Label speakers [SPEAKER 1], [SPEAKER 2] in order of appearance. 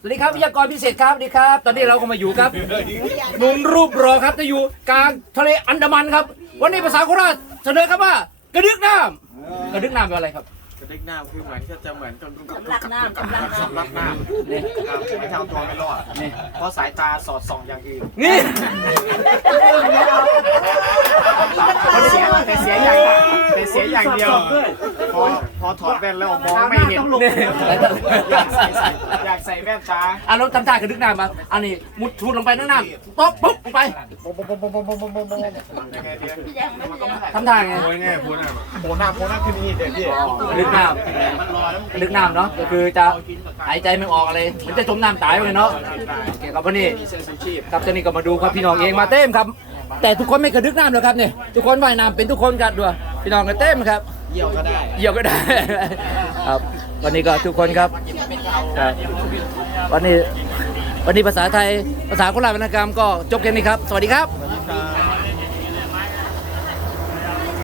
[SPEAKER 1] วัสดีครับวิทยากรพิเศษครับสวัสดีครับ ตอนนี้เราก็มาอยู่ครับหนุ่มรูปรอครับจะอยู่กลางทะเลอันดามันครับ วันนี้ภาษาโคราชเสนอครับว่ากระดึกน้ำกระดึกน้ำเป็นอะไรครับ
[SPEAKER 2] กระดิกน้ำคือเหมือนจะเหมือนกับ
[SPEAKER 3] สำลักน้ำ
[SPEAKER 2] สำลักน้ำ
[SPEAKER 1] นี่
[SPEAKER 2] ครับไม่เท่าตัวไม่รอด
[SPEAKER 1] นี่
[SPEAKER 2] เพราะสายตาสอดส่องอย่างอื่น
[SPEAKER 1] นี่
[SPEAKER 2] แต่เสียอย่างเดียวพอถอดแว่นแล้วมองไม่เห็น
[SPEAKER 1] นี่
[SPEAKER 2] อยากใส่แว่นตา
[SPEAKER 1] อ่ะเราทำท่ากระดึกน้ำมาอันนี้มุดชูดลงไปนั่งน้ำป๊อปปุ๊บลงไป
[SPEAKER 2] ยังไงดี
[SPEAKER 1] ทำท่าไง
[SPEAKER 2] โอ้ยแน่พูดนะโผล่หน้าคือนี่เด็ดพี่
[SPEAKER 1] กระดึกน้ำกระดึกน้ำเนาะก็คือจะหายใจไม่ออกอะไรมันจะจมน้ำตายไปเลยเนาะโอเคครับวันนี้
[SPEAKER 2] มีเส้นชีพ
[SPEAKER 1] ครับตอนนี้ก็มาดูครับพี่น้องเองมาเต็มครับ แต่ทุกคนไม่กระดึกน้ำเลยครับเนี่ยทุกคนว่ายน้ำเป็นทุกคนกันด้วยพี่น้องกันเต็มครับ
[SPEAKER 2] เยี่ยวก็ได้
[SPEAKER 1] เหยี่ยวก็ได้ ครับวันนี้ก็ทุกคนครับครับวันนี้ภาษาไทยภาษาโคราชวรรณกรรมก็จบแค่นี้ครับ สวัสดีครับ
[SPEAKER 2] ครับ